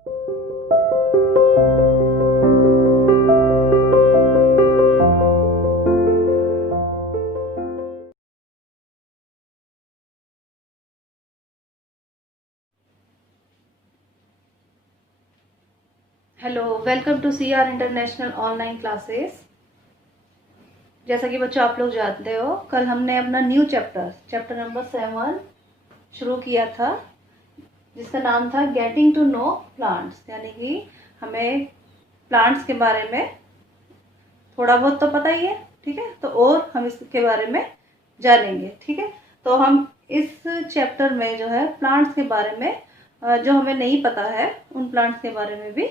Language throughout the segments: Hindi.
Hello, welcome to CR international online classes. जैसा कि बच्चों आप लोग जानते हो, कल हमने अपना न्यू चैप्टर नंबर 7 शुरू किया था, जिसका नाम था गेटिंग टू नो प्लांट्स। यानी कि हमें प्लांट्स के बारे में थोड़ा बहुत तो पता ही है, ठीक है, तो और हम इसके बारे में जानेंगे, ठीक है। तो हम इस चैप्टर में जो है प्लांट्स के बारे में जो हमें नहीं पता है उन प्लांट्स के बारे में भी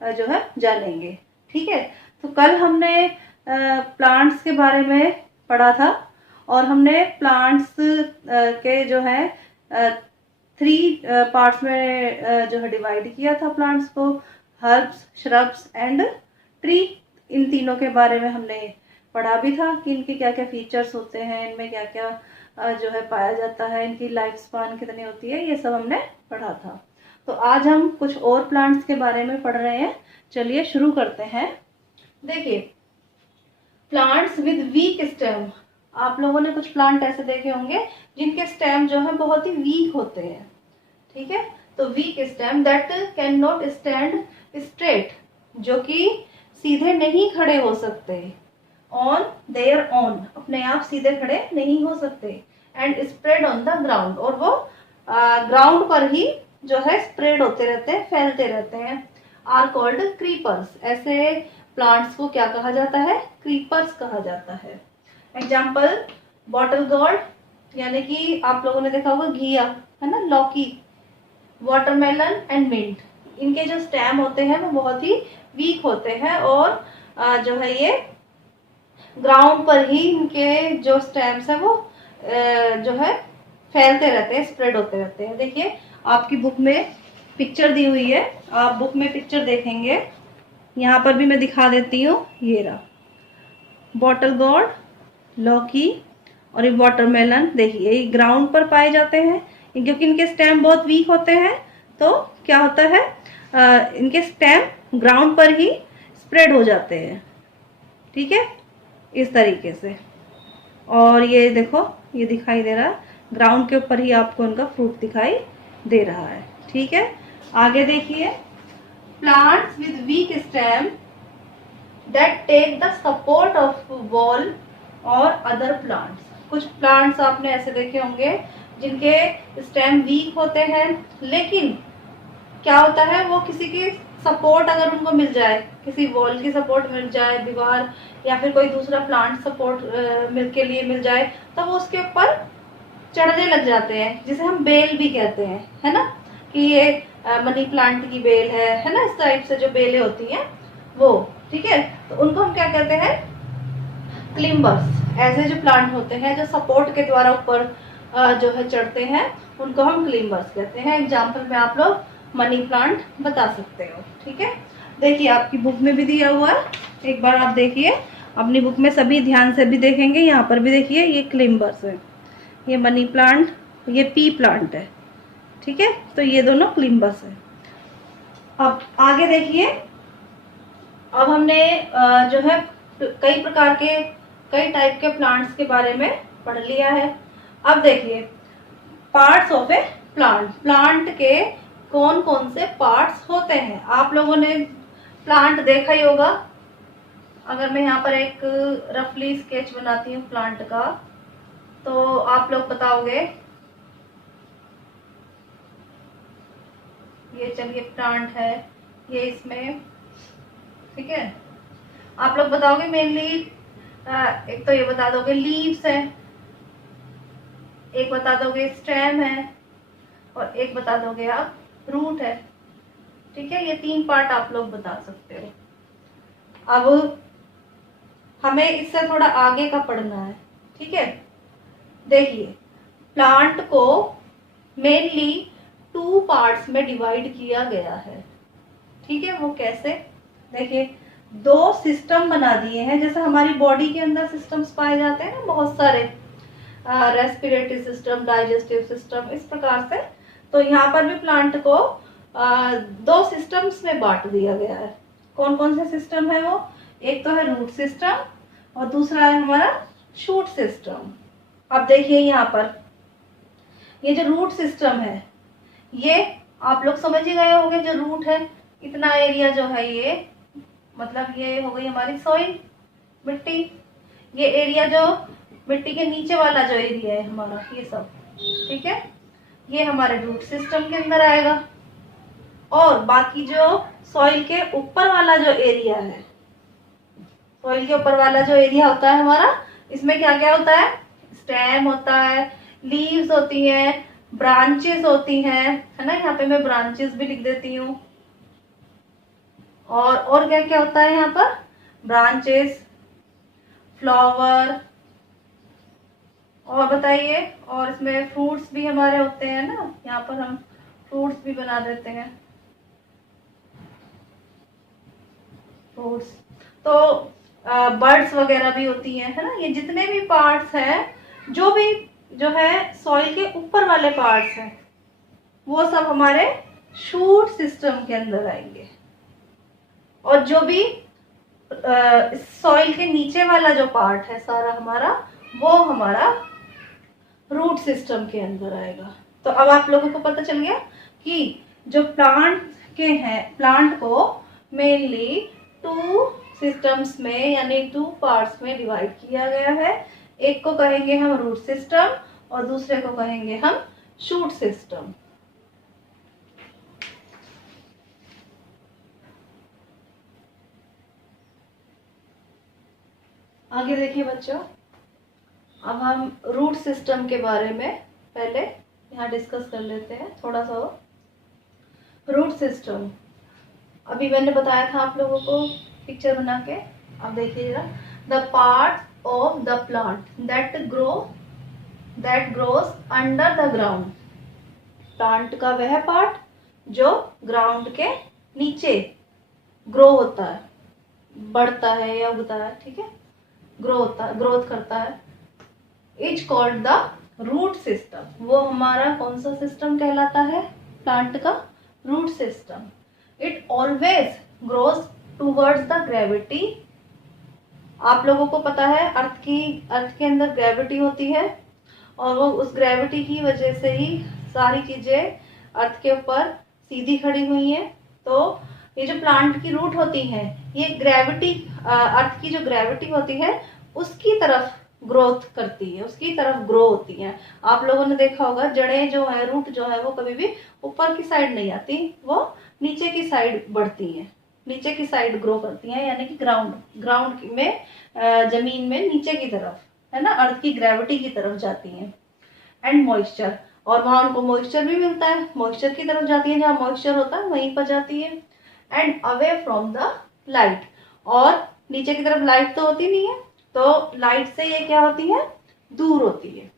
जो है जानेंगे, ठीक है। तो कल हमने प्लांट्स के बारे में पढ़ा था और हमने प्लांट्स के जो है 3 पार्ट्स में जो है डिवाइड किया था प्लांट्स को, हर्ब्स, श्रब्स एंड ट्री। इन तीनों के बारे में हमने पढ़ा भी था कि इनके क्या क्या फीचर्स होते हैं, इनमें क्या क्या जो है पाया जाता है, इनकी लाइफ स्पान कितनी होती है, ये सब हमने पढ़ा था। तो आज हम कुछ और प्लांट्स के बारे में पढ़ रहे हैं। चलिए शुरू करते हैं। देखिए, प्लांट्स विद वीक स्टेम। आप लोगों ने कुछ प्लांट ऐसे देखे होंगे जिनके स्टेम जो है बहुत ही वीक होते हैं, ठीक है। तो week stem that can not stand straight, जो कि सीधे नहीं खड़े हो सकते, ऑन देयर ओन, अपने आप सीधे खड़े नहीं हो सकते, and spread on the ground, और वो ग्राउंड पर ही जो है स्प्रेड होते रहते हैं, फैलते रहते हैं, आर कॉल्ड क्रीपर्स। ऐसे प्लांट्स को क्या कहा जाता है? क्रीपर्स कहा जाता है। एग्जाम्पल, बॉटल गोर्ड, यानी कि आप लोगों ने देखा होगा घिया, है ना, लौकी, वाटरमेलन एंड मिंट। इनके जो स्टेम होते हैं वो बहुत ही वीक होते हैं और जो है ये ग्राउंड पर ही इनके जो स्टेम्स है वो जो है फैलते रहते हैं, स्प्रेड होते रहते हैं। देखिए, आपकी बुक में पिक्चर दी हुई है, आप बुक में पिक्चर देखेंगे, यहाँ पर भी मैं दिखा देती हूँ। ये रहा बॉटल गोर्ड, लौकी और ये वाटरमेलन। देखिए, ये ग्राउंड पर पाए जाते हैं क्योंकि इनके स्टेम बहुत वीक होते हैं। तो क्या होता है, इनके स्टेम ग्राउंड पर ही स्प्रेड हो जाते हैं, ठीक है, इस तरीके से। और ये देखो, ये दिखाई दे रहा है, ग्राउंड के ऊपर ही आपको इनका फ्रूट दिखाई दे रहा है, ठीक है। आगे देखिए, plants with weak stem that take the support of wall और अदर प्लांट्स। कुछ प्लांट्स आपने ऐसे देखे होंगे जिनके स्टेम वीक होते हैं, लेकिन क्या होता है, वो किसी की सपोर्ट अगर उनको मिल जाए, किसी वॉल की सपोर्ट मिल जाए, दीवार, या फिर कोई दूसरा प्लांट सपोर्ट के लिए मिल जाए, तो वो उसके ऊपर चढ़ने लग जाते हैं, जिसे हम बेल भी कहते हैं, है ना, कि ये मनी प्लांट की बेल है ना, इस टाइप से जो बेलें होती हैं वो, ठीक है। तो उनको हम क्या कहते हैं? क्लिम्बर्स। ऐसे जो प्लांट होते हैं जो सपोर्ट के द्वारा ऊपर जो है चढ़ते हैं, उनको हम क्लिम्बर्स कहते हैं। एग्जाम्पल में आप लोग मनी प्लांट बता सकते हो, ठीक है। देखिए, आपकी बुक में भी दिया हुआ है, एक बार आप देखिए अपनी बुक में, सभी ध्यान से भी देखेंगे, यहाँ पर भी देखिए, ये क्लिम्बर्स है, ये मनी प्लांट, ये पी प्लांट है, ठीक है। तो ये दोनों क्लिम्बर्स है। अब आगे देखिए, अब हमने जो है कई प्रकार के, कई टाइप के प्लांट्स के बारे में पढ़ लिया है। अब देखिए, parts of A plant. Plant के कौन कौन से पार्ट्स होते हैं? आप लोगों ने प्लांट देखा ही होगा। अगर मैं यहाँ पर एक रफली स्केच बनाती हूँ प्लांट का, तो आप लोग बताओगे, ये चलिए प्लांट है, ये इसमें, ठीक है। आप लोग बताओगे मेनली, एक तो ये बता दोगे लीव्स है, एक बता दोगे स्टेम है, और एक बता दोगे आप रूट है, ठीक है। ये 3 पार्ट आप लोग बता सकते हो। अब हमें इससे थोड़ा आगे का पढ़ना है, ठीक है। देखिए, प्लांट को मेनली 2 पार्ट्स में डिवाइड किया गया है, ठीक है। वो कैसे? देखिए, 2 सिस्टम बना दिए हैं, जैसे हमारी बॉडी के अंदर सिस्टम्स पाए जाते हैं ना बहुत सारे, रेस्पिरेटरी सिस्टम, डाइजेस्टिव सिस्टम, इस प्रकार से। तो यहाँ पर भी प्लांट को दो सिस्टम्स में बांट दिया गया है। कौन कौन से सिस्टम है वो? एक तो है रूट सिस्टम और दूसरा है हमारा शूट सिस्टम। अब देखिए यहाँ पर ये जो रूट सिस्टम है, ये आप लोग समझ ही गए होंगे। जो रूट है, इतना एरिया जो है ये, मतलब ये हो गई हमारी सॉइल, मिट्टी। ये एरिया जो मिट्टी के नीचे वाला जो एरिया है हमारा, ये सब, ठीक है, ये हमारे रूट सिस्टम के अंदर आएगा। और बाकी जो सॉइल के ऊपर वाला जो एरिया है, सॉइल के ऊपर वाला जो एरिया होता है हमारा, इसमें क्या क्या होता है? स्टेम होता है, लीव्स होती हैं, ब्रांचेस होती हैं, है ना। यहाँ पे मैं ब्रांचेस भी लिख देती हूँ। और क्या क्या होता है यहाँ पर? ब्रांचेस, फ्लावर, और बताइए। और इसमें फ्रूट्स भी हमारे होते हैं ना, यहाँ पर हम फ्रूट्स भी बना देते हैं, फ्रूट्स। तो बर्ड्स वगैरह भी होती हैं, है ना। ये जितने भी पार्ट्स हैं, जो है सॉइल के ऊपर वाले पार्ट्स हैं, वो सब हमारे शूट सिस्टम के अंदर आएंगे। और जो भी सॉइल के नीचे वाला जो पार्ट है सारा हमारा, वो हमारा रूट सिस्टम के अंदर आएगा। तो अब आप लोगों को पता चल गया कि जो प्लांट को मेनली टू सिस्टम्स में, यानी टू पार्ट्स में डिवाइड किया गया है। एक को कहेंगे हम रूट सिस्टम और दूसरे को कहेंगे हम शूट सिस्टम। आगे देखिए बच्चों, अब हम रूट सिस्टम के बारे में पहले यहाँ डिस्कस कर लेते हैं थोड़ा सा। रूट सिस्टम अभी मैंने बताया था आप लोगों को पिक्चर बना के। अब देखिएगा, the part of the plant that grows under the ground. Plant का वह पार्ट जो ग्राउंड के नीचे ग्रो होता है, बढ़ता है या उगता है, ठीक है, ग्रोथ करता है, is called the root system. वो हमारा कौन सा सिस्टम कहलाता है? प्लांट का root system. It always grows towards the gravity. आप लोगों को पता है अर्थ के अंदर ग्रेविटी होती है, और वो उस ग्रेविटी की वजह से ही सारी चीजें अर्थ के ऊपर सीधी खड़ी हुई हैं। तो ये जो प्लांट की रूट होती हैं, ये ग्रेविटी, अर्थ की जो ग्रेविटी होती है उसकी तरफ ग्रोथ करती है, उसकी तरफ ग्रो होती है। आप लोगों ने देखा होगा, जड़ें जो है, रूट जो है, वो कभी भी ऊपर की साइड नहीं आती, वो नीचे की साइड बढ़ती हैं, नीचे की साइड ग्रो करती हैं, यानी कि ग्राउंड में, जमीन में नीचे की तरफ, है ना, अर्थ की ग्रेविटी की तरफ जाती हैं। एंड मॉइस्चर, और वहां उनको मॉइस्चर भी मिलता है, मॉइस्चर की तरफ जाती है, जहाँ मॉइस्चर होता है वहीं पर जाती है। And away from the light, और नीचे की तरफ लाइट तो होती नहीं है, तो लाइट से ये क्या होती है? दूर होती है।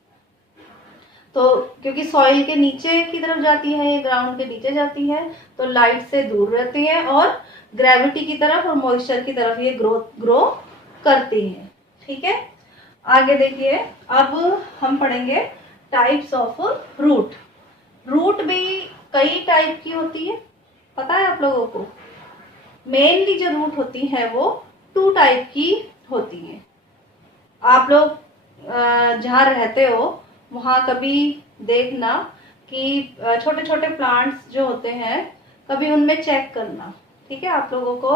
तो क्योंकि सॉइल के नीचे की तरफ जाती है, ये ग्राउंड के नीचे जाती है, तो लाइट से दूर रहती है, और ग्रेविटी की तरफ और मॉइस्चर की तरफ ये ग्रो करती है, ठीक है। आगे देखिए, अब हम पढ़ेंगे टाइप्स ऑफ रूट। रूट भी कई टाइप की होती है, पता है आप लोगों को। मेनली जो रूट होती है वो 2 टाइप की होती है। आप लोग जहाँ रहते हो वहाँ कभी देखना कि छोटे छोटे प्लांट्स जो होते हैं, कभी उनमें चेक करना, ठीक है। आप लोगों को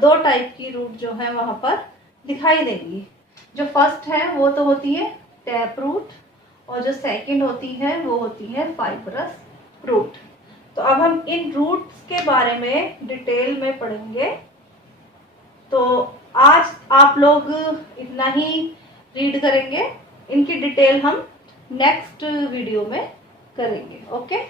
2 टाइप की रूट जो है वहाँ पर दिखाई देंगी। जो फर्स्ट है वो तो होती है टैप रूट, और जो सेकंड होती है वो होती है फाइब्रस रूट। तो अब हम इन रूट्स के बारे में डिटेल में पढ़ेंगे। तो आज आप लोग इतना ही रीड करेंगे, इनकी डिटेल हम नेक्स्ट वीडियो में करेंगे। ओके।